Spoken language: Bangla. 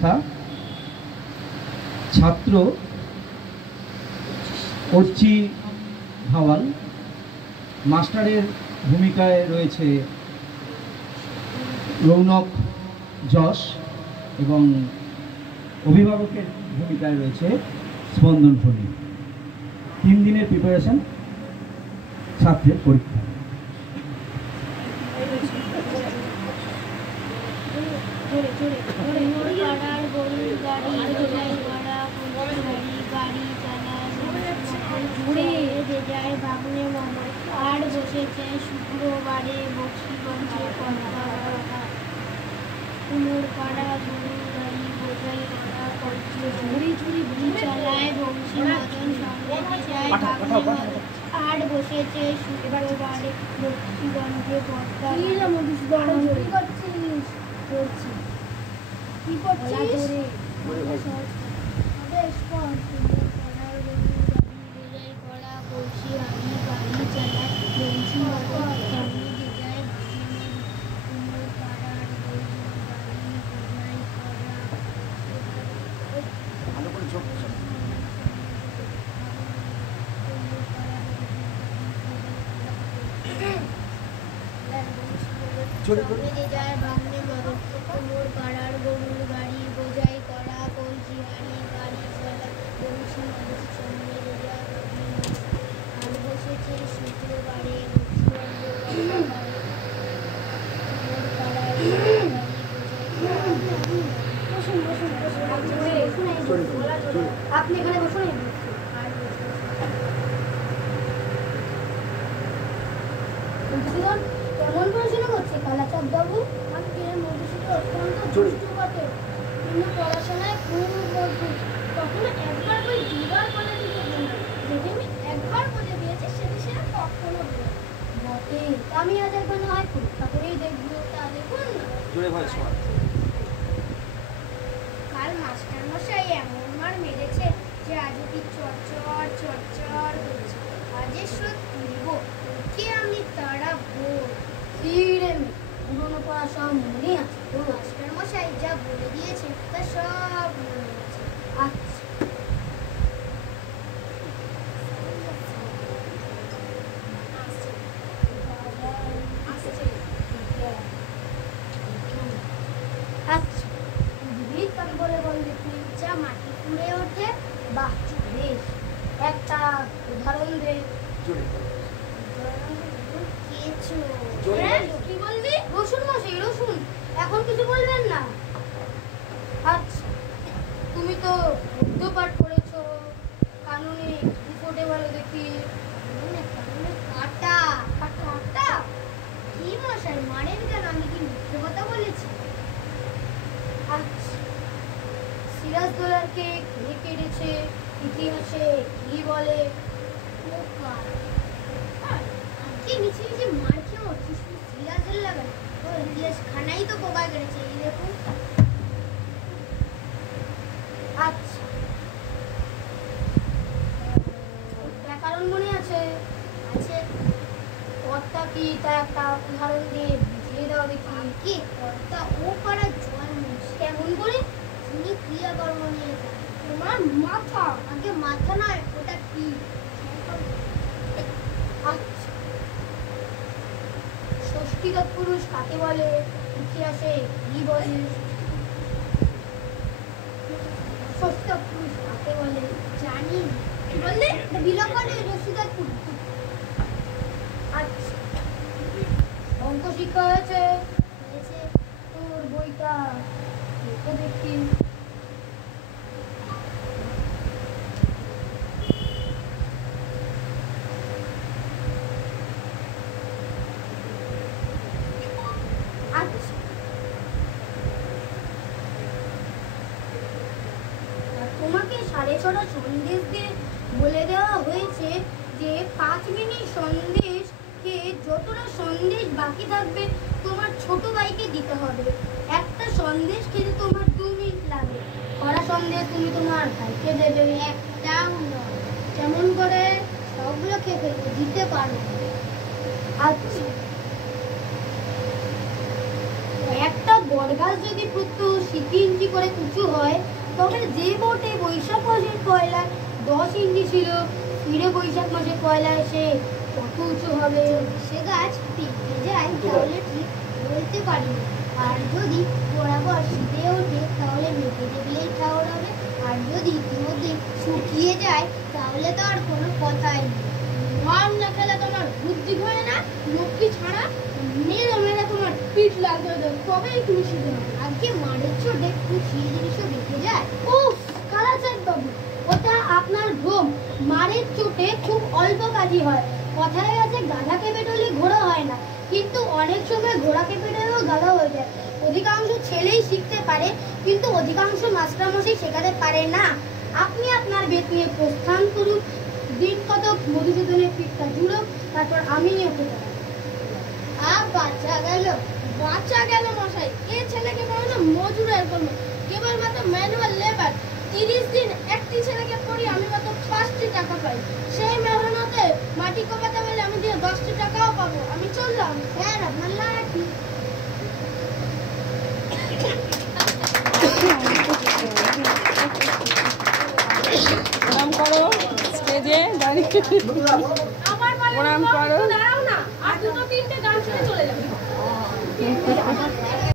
পরীক্ষা। ছাত্র অর্চি ভাওয়াল, মাস্টারের ভূমিকায় রয়েছে রৌনক যশ এবং অভিভাবকের ভূমিকায় রয়েছে স্পন্দন ফলি। 3 দিনের প্রিপারেশন ছাত্রের পরীক্ষা। আর বসেছে শুক্রবারে বক্সিগঞ্জে কুমোরপাড়া গরুর গাড়ি বোঝাই করা করছে ঝুড়ি ঝুড়ি চালায় বংশী মদন সঙ্গে যায় আর বসেছে শুক্রবারে বক্সিগঞ্জে পদ্মা কি করছিস যায় ভাঙনে মদন কুমোর পাড়ার গরুর গাড়ি বোঝাই করা কলসি হাড়ি গাড়ি চালা বংশী মদন সঙ্গে যায় আর বসেছে শুক্রবারে আপনি এখানে বসুন। কেমন পড়াশোনা করছে কালাচাঁদ বাবু? মধুসূদন অত্যন্ত দুষ্টু বটে, কিন্তু পড়াশোনায় খুব মজবুত। কখনো একবার বই দুবার বলে দিতে না, যদি আমি একবার বলে দিয়েছি সেটা সেটা কখনো বটে। আমি আজ একবার না হয় পরীক্ষা করেই দেখবো, তা দেখুন না। কাল মাস্টার মশাই এমন মার মেরেছে যে আজ কি চরচর চরচর করছে। আজের শোধ তুলব, কে আমি তারা ভোর পুরোনো পড়া সব মনে আছে তো? মাস্টার মশাই যা বলে দিয়েছে তা সব মনে আছে। আচ্ছা আচ্ছা বলে বল দেখি, যা মাটি কুড়ে ওঠে বাহ বেশ, একটা উদাহরণ দে। কি বলবি? রসুন মশাই রসুন, এখন কিছু বলবেন না। আচ্ছা তুমি তো গদ্য পাঠ করেছো, কানুনে রিপোর্টে বলো দেখি। কাটা কাটা কাটা কি মশাই মারেন কেন? আমি কি মিথ্যে কথা বলেছি? আচ্ছা সিরাজদৌল্লাকে কে কেটেছে ইতিহাসে কি বলে? কি মিছি মিছি মার খেয়ে মরছিস সিরাজদৌল্লা কেন? ও ইংলিশ খানাই তো পোকা কেটেছে, এই দেখুন। আচ্ছা ব্যাকরণ মনে আছে? আছে। কর্তা কি তা একটা উদাহরণ দিয়ে বুঝিয়ে দাও দেখি। কি কর্তা? ও পাড়া জল মুখ কেমন করে? তিনি ক্রিয়াকর্ম নিয়ে যায়। তোমার মাথা? আগে মাথা নয়, ওটা কি? আচ্ছা ষষ্ঠী তৎপুরুষ কাকে বলে? ইতিহাসে কি বলে? ষষ্ঠী তৎপুরুষ কাকে বলে? জানি বললে বিলক্ষণে ষষ্ঠী তৎপুরুষ। আচ্ছা অঙ্ক শিক্ষা হয়েছে? তোর বইটা দেখি। তোমাকে 6:30 সন্দেশ দিয়ে বলে দেওয়া হয়েছে যে 5 মিনিট সন্দেশকে যতটা সন্দেশ বাকি থাকবে তোমার ছোট ভাইকে দিতে হবে। একটা সন্দেশ খেতে তোমার 2 মিনিট লাগে। কড়া সন্দেশ তুমি তোমার ভাইকে দেবে। একটাও নয়, যেমন করে সবগুলো খেয়ে ফেলবে, দিতে পারো। আচ্ছা একটা বটগাছ যদি প্রত্যহ 3 ইঞ্চি করে উঁচু হয়, তবে যে বটে বৈশাখ মাসের পয়লায় 10 ইঞ্চি ছিল, ফিরে বৈশাখ মাসের পয়লায় সে কত উঁচু হবে? সে গাছ পেকে যায় তাহলে ঠিক বলতে পারি না। আর যদি বরাবর শীতে ওঠে তাহলে মেঘে দেখলেই ঠাউর হবে। আর যদি ইতিমধ্যে শুকিয়ে যায় তাহলে তো আর কোনো কথাই নেই। মার না খেলে তোমার বুদ্ধি হয় না, লক্ষ্মী ছাড়া মেরে মেরে তোমার পিঠ লাগবে, তবেই তুমি শীতে হবে। আজকে মারের চোটে তুমি সেই জিনিসও দেখে যায়। উফ, কালাচাঁদ বাবু, ওটা আপনার ভ্রম। মারের চোটে খুব অল্প কাজই হয়। কথায় আছে গাধাকে পেটলে ঘোড়া হয় না, কিন্তু অনেক সময় ঘোড়াকে পেটলেও গাধা হয়ে যায়। অধিকাংশ ছেলেই শিখতে পারে, কিন্তু অধিকাংশ মাস্টারমশাই শেখাতে পারে না। আপনি আপনার বেত নিয়ে প্রস্থান করুন, দিন কতক মধুসূদনের পিঠটা জুড়ো, তারপর আমি ওকে বাচ্চা গেল মশাই। এ ছেলেকে বলো না মজুরের কোনো, কেবলমাত্র ম্যানুয়াল লেবার। 30 দিন একটি ছেলেকে পড়ি আমি মাত্র 5টি টাকা পাই। সেই মেহনতে মাটি কোপাতে পারলে আমি দিয়ে 10টি টাকাও পাবো। আমি চললাম। স্যার, আপনার লাঠি। প্রণাম করো, স্টেজে দাঁড়িয়ে প্রণাম করো। দাঁড়াও না, আর 2-3টে গান শুনে চলে যাবে।